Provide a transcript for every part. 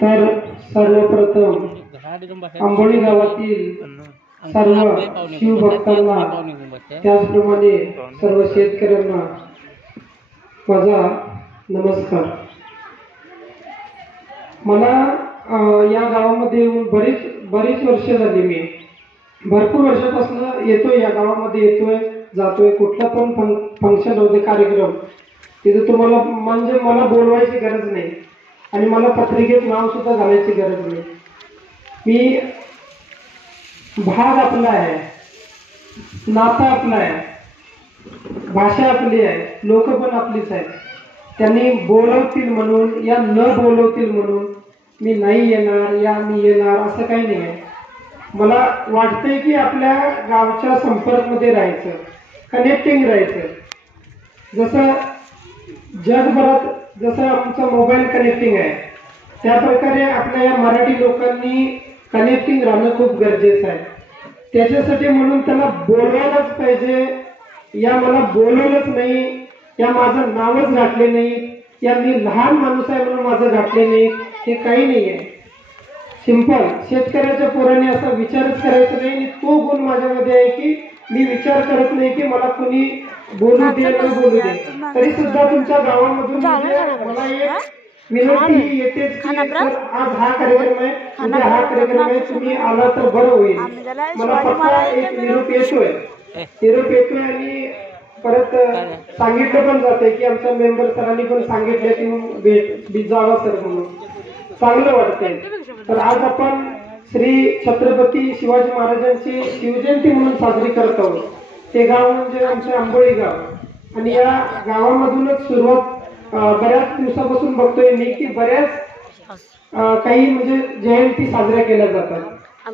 तर सर्वप्रथम आंबोली गावातील सर्व शिवभक्तांना त्याचप्रमाणे सर्व शेतकऱ्यांना माझा नमस्कार। मला या गावामध्ये येऊन बरीच वर्ष झाली। मी भरपूर वर्षापासून येतोय, या गावामध्ये येतोय जातोय। कुठला पण फंक्शन होते, कार्यक्रम, तिथे तुम्हाला म्हणजे मला बोलवायची गरज नाही आणि मला पत्रिकेत नाव सुद्धा घालायची गरज नाही। मी भाग आपला आहे, नाता आपला आहे, भाषा आपली आहे, लोक पण आपलीच आहेत। त्यांनी बोलवतील म्हणून या न बोलवतील म्हणून मी नाही येणार या मी येणार असं काही नाही आहे। मला वाटतंय की आपल्या गावच्या संपर्कमध्ये राहायचं, कनेक्टिंग राहायचं। जसं जगभरात जसं आमचं मोबाईल कनेक्टिंग आहे, त्या प्रकारे आपल्या या मराठी लोकांनी कनेक्टिंग राहणं खूप गरजेचं आहे। त्याच्यासाठी म्हणून त्यांना बोलवायलाच पाहिजे, या मला बोलवलंच नाही, या माझं नावच घातले नाही, या मी लहान माणूस आहे म्हणून माझं घातले नाही, हे काही नाही आहे। सिंपल शेतकऱ्याच्या पोराने असा विचारच करायचा नाही आणि तो गुण माझ्यामध्ये आहे की मी विचार करत नाही की मला कोणी बोलू दे न बोलू दे। तरी सुद्धा तुमच्या गावामधून मला एक विनंती येतेच की आज हा कार्यक्रम आहे, उद्या हा कार्यक्रम आहे, तुम्ही आला तर बरं होईल। मला फक्त एक निरोप येतोय आणि परत सांगितलं पण जाते की आमच्या मेंबर सरांनी पण सांगितलं की भेट जावा सर म्हणून, चांगलं वाटतंय। तर आज आपण श्री छत्रपती शिवाजी महाराजांची शिवजयंती म्हणून साजरी करत आहोत। ते गाव म्हणजे आमचे आंबोली गाव आणि या गावामधूनच सुरुवात बऱ्याच दिवसापासून बघतोय मी की बऱ्याच काही म्हणजे जयंती साजऱ्या केल्या जातात।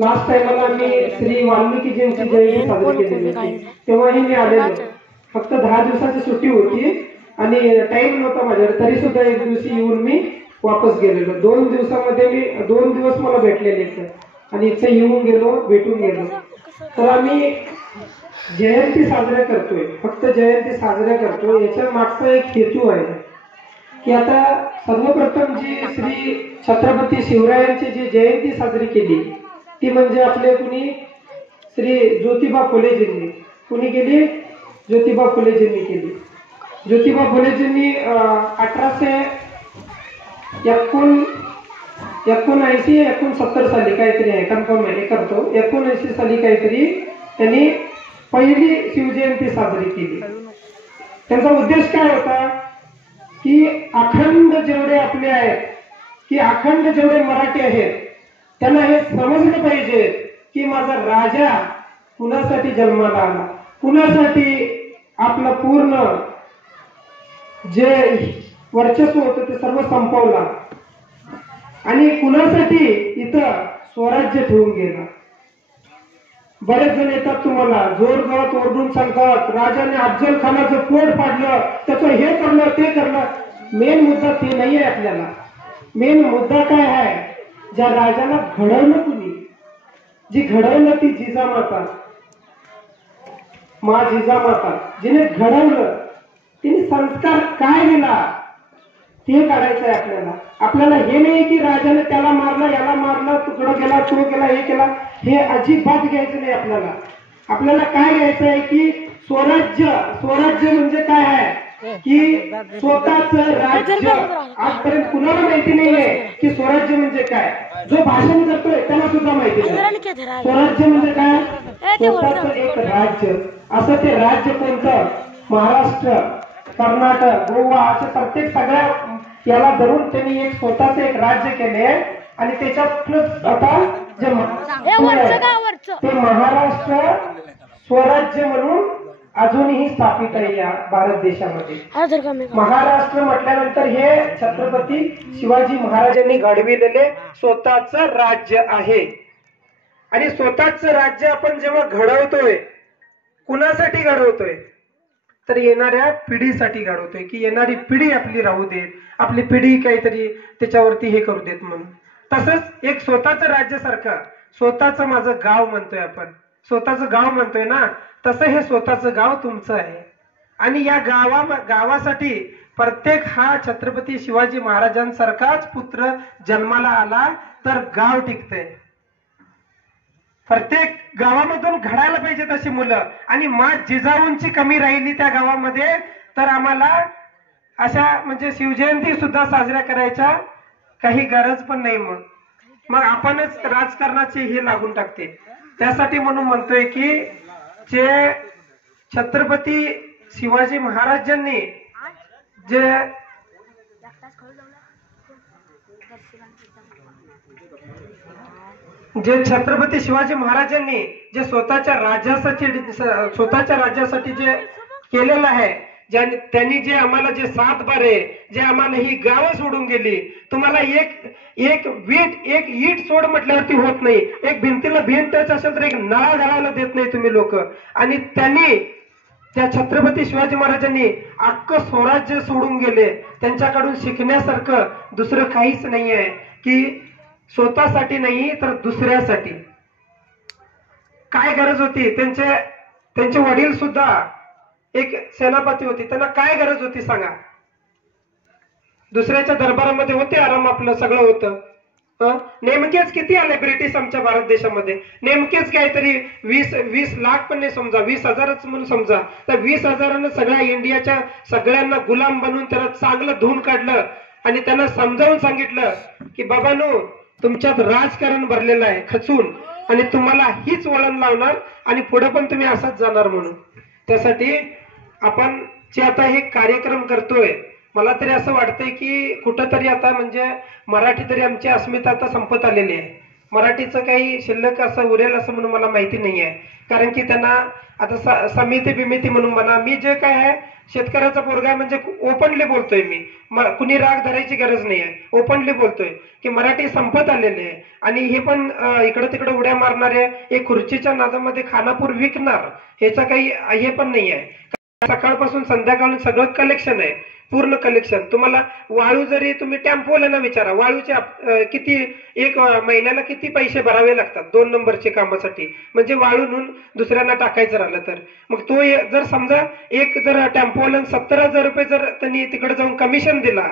लास्ट टाइमला आम्ही श्री वाल्मिकी जयंती साजरी केलेली होती, तेव्हाही मी आलेलो। फक्त 10 दिवसाची सुट्टी होती आणि टाइम नव्हता माझ्याकडे, तरी सुद्धा एक दिवशी येऊन मी वापस गेलेलो। 2 दिवसामध्ये मी 2 दिवस मला भेटलेले आणि इथे येऊन गेलो, भेटून गेलो। तर आम्ही जयंती साजऱ्या करतोय, फक्त जयंती साजऱ्या करतो, याच्या मागचा एक हेतू आहे की आता सर्वप्रथम जी श्री छत्रपती शिवरायांची जी जयंती साजरी केली ती म्हणजे आपले कुणी श्री ज्योतिबा फुलेजींनी कुणी केली, ज्योतिबा फुलेजींनी केली। ज्योतिबा फुलेजींनी 1879-69 साली काहीतरी आहे, कन्फर्म आहे करतो, 79 साली काहीतरी त्यांनी पहिली शिवजयंती साजरी केली। त्यांचा उद्देश काय होता की अखंड जेवढे आपले आहेत, की अखंड जेवढे मराठी आहेत त्यांना हे समजलं पाहिजे की माझा राजा कुणासाठी जन्माला आला, कुणासाठी आपलं पूर्ण जे वर्चस्व होतं ते सर्व संपवला आणि कुणासाठी इथं स्वराज्य ठेवून गेला। बरेच जण येतात तुम्हाला जोरगत ओरडून सांगतात राजाने अफजल खानाचं पोट फाडलं, त्याचं हे करलं ते करलं। मेन मुद्दा ते नाही आहे आपल्याला, मेन मुद्दा काय आहे, ज्या राजाला घडवलं कुणी, जी घडवलं ती जिजामाता, मा जिजामाता जिने घडवलं, तिने संस्कार काय दिला ते काढायचं आहे आपल्याला। आपल्याला हे नाही की राजाने त्याला मारलं, याला मारलं, तुकडं केला, तो केला, हे केला, हे अजिबात घ्यायचं नाही आपल्याला। आपल्याला काय घ्यायचं आहे की स्वराज्य, स्वराज्य म्हणजे काय आहे की स्वतःच राज्य। आजपर्यंत कुणाला माहिती नाहीये की स्वराज्य म्हणजे काय, जो भाषण करतोय त्याला सुद्धा माहिती नाही स्वराज्य म्हणजे काय, स्वतःच एक राज्य। असं ते राज्य कोणतं, महाराष्ट्र, कर्नाटक, गोवा असे प्रत्येक सगळ्या याला धरून त्यांनी एक स्वतःच एक राज्य केले आणि त्याच्यात आता जे ते महाराष्ट्र स्वराज्य म्हणून अजूनही स्थापित आहे या भारत देशामध्ये। महाराष्ट्र म्हटल्यानंतर हे छत्रपती शिवाजी महाराजांनी घडविलेले स्वतःच राज्य आहे आणि स्वतःच राज्य आपण जेव्हा घडवतोय, कुणासाठी घडवतोय तर येणाऱ्या पिढीसाठी घडवतोय की येणारी पिढी आपली राहू देत, आपली पिढी काहीतरी त्याच्यावरती हे करू देत म्हणून। तसंच एक स्वतःच राज्यासारखं स्वतःच माझं गाव म्हणतोय आपण, स्वतःच गाव म्हणतोय ना, तसं हे स्वतःच गाव तुमचं आहे आणि या गावासाठी प्रत्येक हा छत्रपती शिवाजी महाराजांसारखाच पुत्र जन्माला आला तर गाव टिकतंय. प्रत्येक गावामधून घडायला पाहिजे तशी मुलं. आणि जिजाऊंची कमी राहिली त्या गावामध्ये तर आम्हाला अशा म्हणजे शिवजयंती सुद्धा साजऱ्या करायच्या काही गरज पण नाही. मग आपणच राजकारणाची हे लागून टाकते. त्यासाठी म्हणून म्हणतोय की जे छत्रपती शिवाजी महाराजांनी जे छत्रपती शिवाजी महाराजांनी जे स्वतःच्या राज्यासाठी जे केलेलं आहे, त्यांनी जे आम्हाला जे 7 बारे जे आम्हाला ही गावं सोडून गेली. तुम्हाला एक ईट सोड म्हटल्यावरती होत नाही. एक भिंतीला भिंत टच असेल तर एक नळा घालायला देत नाही तुम्ही लोक. आणि त्यांनी त्या छत्रपती शिवाजी महाराजांनी अख्खं स्वराज्य सोडून गेले. त्यांच्याकडून शिकण्यासारखं दुसरं काहीच नाही आहे की स्वतःसाठी नाही तर दुसऱ्यासाठी. काय गरज होती? त्यांचे वडील सुद्धा एक सेनापती होते. त्यांना काय गरज होती सांगा? दुसऱ्याच्या दरबारामध्ये होते आराम, आपलं सगळं होतं. नेमकेच किती आले ब्रिटिश आमच्या भारत देशामध्ये? नेमकेच काहीतरी 20 लाख पण नाही, समजा 20,000च म्हणून समजा. तर 20,000 सगळ्या इंडियाच्या सगळ्यांना गुलाम बनवून त्याला चांगलं धुवून काढलं आणि त्यांना समजावून सांगितलं की बाबांनो, तुमच्यात राजकारण भरलेलं आहे खचून, आणि तुम्हाला हीच वळण लावणार आणि पुढे पण तुम्ही असंच जाणार म्हणून. त्यासाठी आपण जे आता हे कार्यक्रम करतोय, मला तरी असं वाटतंय की कुठंतरी आता म्हणजे मराठी तरी आमची अस्मिता आता संपत आलेली आहे. मराठीचं काही शिल्लक असं उरेल असं म्हणून मला माहिती नाही आहे. कारण की त्यांना आता समिती बिमिती म्हणून म्हणा, मी जे काय आहे शेतकऱ्याचा पोरगा म्हणजे ओपनली बोलतोय मी. कुणी राग धरायची गरज नाही आहे. ओपनली बोलतोय की मराठी संपत आलेली आहे. आणि हे पण इकडे तिकडे उड्या मारणारे, एक खुर्चीच्या नादामध्ये खानापूर विकणार, ह्याचं काही हे पण नाही आहे. सकाळपासून संध्याकाळ सगळं कलेक्शन आहे, पूर्ण कलेक्शन. तुम्हाला वाळू जरी तुम्ही टेम्पोवाल्यांना विचारा, वाळूचे किती एक महिन्याला किती पैसे भरावे लागतात 2 नंबरच्या कामासाठी. म्हणजे वाळून दुसऱ्यांना टाकायचं राहिलं तर मग तो जर समजा एक जर टेम्पोवाल्यानं 70,000 रुपये जर त्यांनी तिकडे जाऊन कमिशन दिला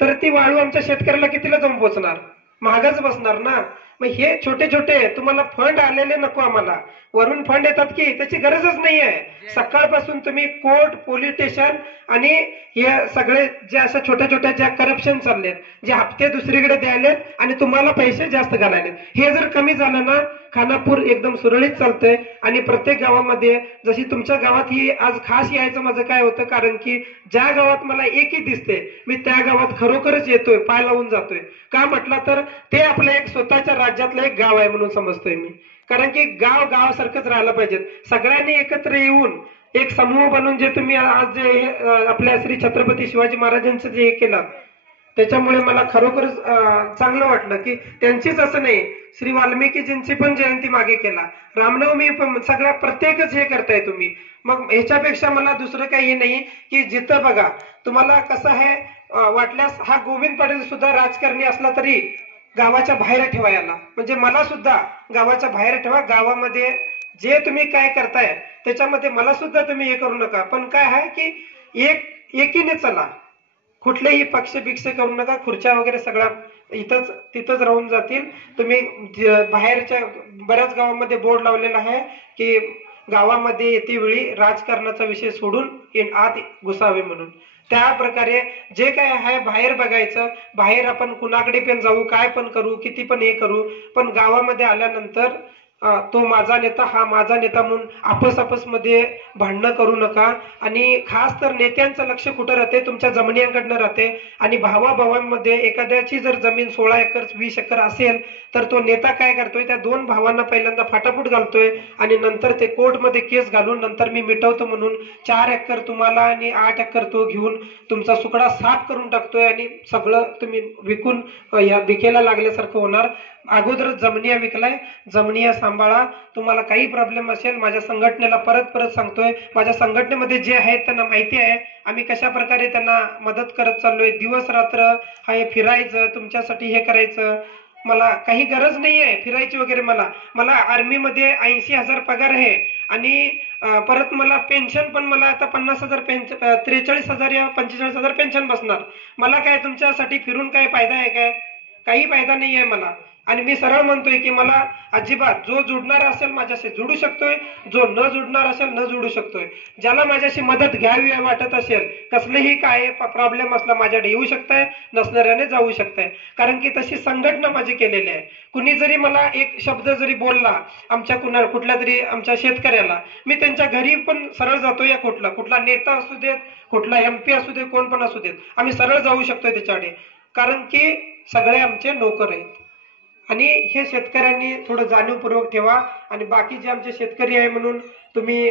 तर ती वाळू आमच्या शेतकऱ्याला कितीला जाऊन पोहोचणार? महागच बसणार ना. मग हे छोटे छोटे तुम्हाला फंड आलेले नको आम्हाला. वरून फंड येतात की त्याची गरजच नाहीये. सकाळपासून तुम्ही कोर्ट, पोलीस स्टेशन आणि हे सगळे जे अशा छोट्या छोट्या ज्या करप्शन चाललेत, जे हप्ते दुसरीकडे द्यायलेत आणि तुम्हाला पैसे जास्त घालायलेत, हे जर कमी झालं ना, खानापूर एकदम सुरळीत चालतंय. आणि प्रत्येक गावामध्ये जशी तुमच्या गावात ही आज खास यायचं माझं काय होतं, कारण की ज्या गावात मला एकही दिसते मी त्या गावात खरोखरच येतोय, पाय लावून जातोय. का म्हटलं तर ते आपलं एक स्वतःच्या राज्यातलं एक गाव आहे म्हणून समजतोय मी. कारण की गाव गावासारखंच राहायला पाहिजे. सगळ्यांनी एकत्र येऊन एक समूह बनून जे तुम्ही आज जे आपल्या श्री छत्रपती शिवाजी महाराजांचं जे हे केलं, त्याच्यामुळे मला खरोखरच चांगलं वाटलं की त्यांचीच असं नाही, श्री वाल्मिकीजींची पण जयंती मागे केला, रामनवमी पण, सगळ्या प्रत्येकच हे करताय तुम्ही. मग ह्याच्यापेक्षा मला दुसरं काही नाही की जिथं बघा तुम्हाला कसं आहे, वाटल्यास हा गोविंद पाटील सुद्धा राजकारणी असला तरी गावाच्या बाहेर ठेवा याला. म्हणजे मला सुद्धा गावाच्या बाहेर ठेवा. गावामध्ये जे तुम्ही काय करताय त्याच्यामध्ये मला सुद्धा तुम्ही हे करू नका. पण काय आहे की एकीने चला, कुठलेही पक्ष भिक्ष करू नका. खुर्च्या वगैरे सगळ्या तिथंच राहून जातील. तुम्ही बाहेरच्या बऱ्याच गावामध्ये बोर्ड लावलेला आहे की गावामध्ये येते वेळी राजकारणाचा विषय सोडून आत घुसावे म्हणून. त्या प्रकारे जे काय आहे बाहेर बघायचं, बाहेर आपण कुणाकडे पण जाऊ, काय पण करू, किती पण हे करू, पण गावामध्ये आल्यानंतर तो माझा नेता, हा माझा नेता म्हणून आपस मध्ये भांडणं करू नका. आणि खास तर नेत्यांचं लक्ष कुठं राहते, तुमच्या जमिनींकडनं राहते. आणि भावाभावांमध्ये एखाद्याची जर जमीन 16 एकर 20 एकर असेल तर तो नेता काय करतोय, त्या 2 भावांना पहिल्यांदा फाटाफूट घालतोय आणि नंतर ते कोर्टमध्ये केस घालून नंतर मी मिटवतो म्हणून 4 एकर तुम्हाला आणि 8 एकर तो घेऊन तुमचा सुकडा साफ करून टाकतोय आणि सगळं तुम्ही विकून या विकेला लागल्यासारखं होणार. अगोदरच जमिनी विकलाय, जमिनी सांभाळा. तुम्हाला काही प्रॉब्लेम असेल, माझ्या संघटनेला परत सांगतोय, माझ्या संघटनेमध्ये जे आहेत त्यांना माहिती आहे आम्ही कशा प्रकारे त्यांना मदत करत चाललोय. दिवस रात्र हे फिरायचं, तुमच्यासाठी हे करायचं. मला काही गरज नाही आहे फिरायची वगैरे. मला आर्मीमध्ये 80,000 पगार आहे आणि परत मला पेन्शन पण मला आता 50,000 पेन्शन, 43,000 या 45,000 पेन्शन बसणार. मला काय तुमच्यासाठी फिरून काय फायदा आहे काय? काही फायदा नाही आहे मला. आणि मी सरळ म्हणतोय की मला अजिबात, जो जुडणार असेल माझ्याशी जुडू शकतोय, जो न जुडणार असेल न जुडू शकतोय. ज्याला माझ्याशी मदत घ्यावी वाटत असेल, कसलेही काय प्रॉब्लेम असला माझ्याकडे येऊ शकताय, नसणाऱ्याने जाऊ शकताय. कारण की तशी संघटना माझी केलेली आहे. कुणी जरी मला एक शब्द जरी बोलला आमच्या कुठल्या तरी आमच्या शेतकऱ्याला, मी त्यांच्या घरी पण सरळ जातो. या कुठला नेता असू देत, कुठला MP असू दे, कोण पण असू देत, आम्ही सरळ जाऊ शकतोय त्याच्याकडे. कारण की सगळे आमचे नोकर आहेत. आणि हे शेतकऱ्यांनी थोडं जाणीवपूर्वक ठेवा. आणि बाकी जे आमचे शेतकरी आहे म्हणून तुम्ही,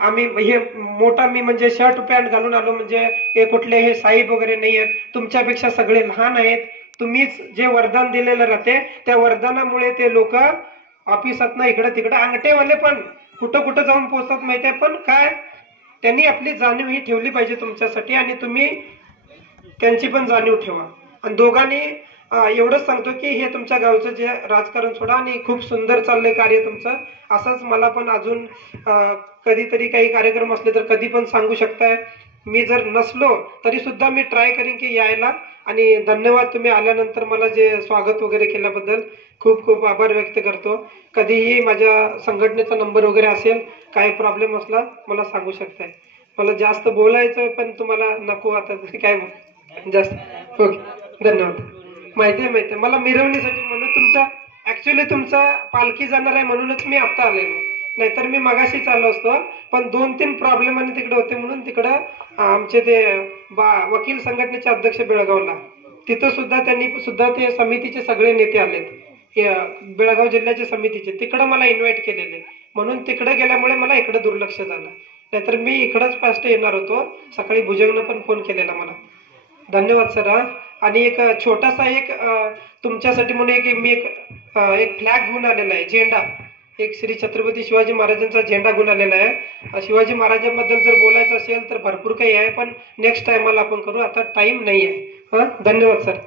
आम्ही हे मोठा, मी म्हणजे शर्ट पॅन्ट घालून आलो म्हणजे हे कुठले हे साहेब वगैरे नाही आहेत. तुमच्यापेक्षा सगळे लहान आहेत. तुम्हीच जे वरदान दिलेलं राहते, त्या वरदानामुळे ते लोक ऑफिसातनं इकडं तिकडं, अंगठेवाले पण कुठं कुठं जाऊन पोहोचतात माहिती आहे. पण काय, त्यांनी आपली जाणीव ही ठेवली पाहिजे तुमच्यासाठी, आणि तुम्ही त्यांची पण जाणीव ठेवा. आणि दोघांनी एवढंच सांगतो की हे तुमच्या गावचं जे राजकारण सोडा, आणि खूप सुंदर चाललंय कार्य तुमचं. असंच मला पण अजून कधीतरी काही कार्यक्रम असले तर कधी पण सांगू शकताय. मी जर नसलो तरी सुद्धा मी ट्राय करीन की यायला. आणि धन्यवाद, तुम्ही आल्यानंतर मला जे स्वागत वगैरे केल्याबद्दल खूप खूप आभार व्यक्त करतो. कधीही माझ्या संघटनेचा नंबर वगैरे असेल, काही प्रॉब्लेम असला मला सांगू शकताय. मला जास्त बोलायचं पण तुम्हाला नको आता काय जास्त. ओके, धन्यवाद. माहिती आहे मला मिरवणीसाठी, म्हणून तुमचा ऍक्च्युली तुमचा पालखी जाणार आहे म्हणूनच मी आता आलेलो, नाहीतर मी मगाशीच आलो असतो. पण 2-3 प्रॉब्लेम आणि तिकडे होते म्हणून तिकडं आमचे ते वकील संघटनेचे अध्यक्ष बेळगावला, तिथं सुद्धा त्यांनी सुद्धा ते समितीचे सगळे नेते आलेत, बेळगाव जिल्ह्याच्या समितीचे, तिकडं मला इन्व्हाइट केलेले. म्हणून तिकडे गेल्यामुळे मला इकडे दुर्लक्ष झालं, नाहीतर मी इकडंच फास्ट येणार होतो. सकाळी भुजंगनं पण फोन केलेला मला. धन्यवाद सर. आणि एक छोटासा एक तुमच्यासाठी म्हणून मी एक फ्लॅग घेऊन आलेला आहे, झेंडा. एक श्री छत्रपती शिवाजी महाराजांचा झेंडा घेऊन आलेला आहे. शिवाजी महाराजांबद्दल जर बोलायचं असेल तर भरपूर काही आहे, पण नेक्स्ट टाइमला आपण करू, आता टाइम नाही आहे. धन्यवाद सर.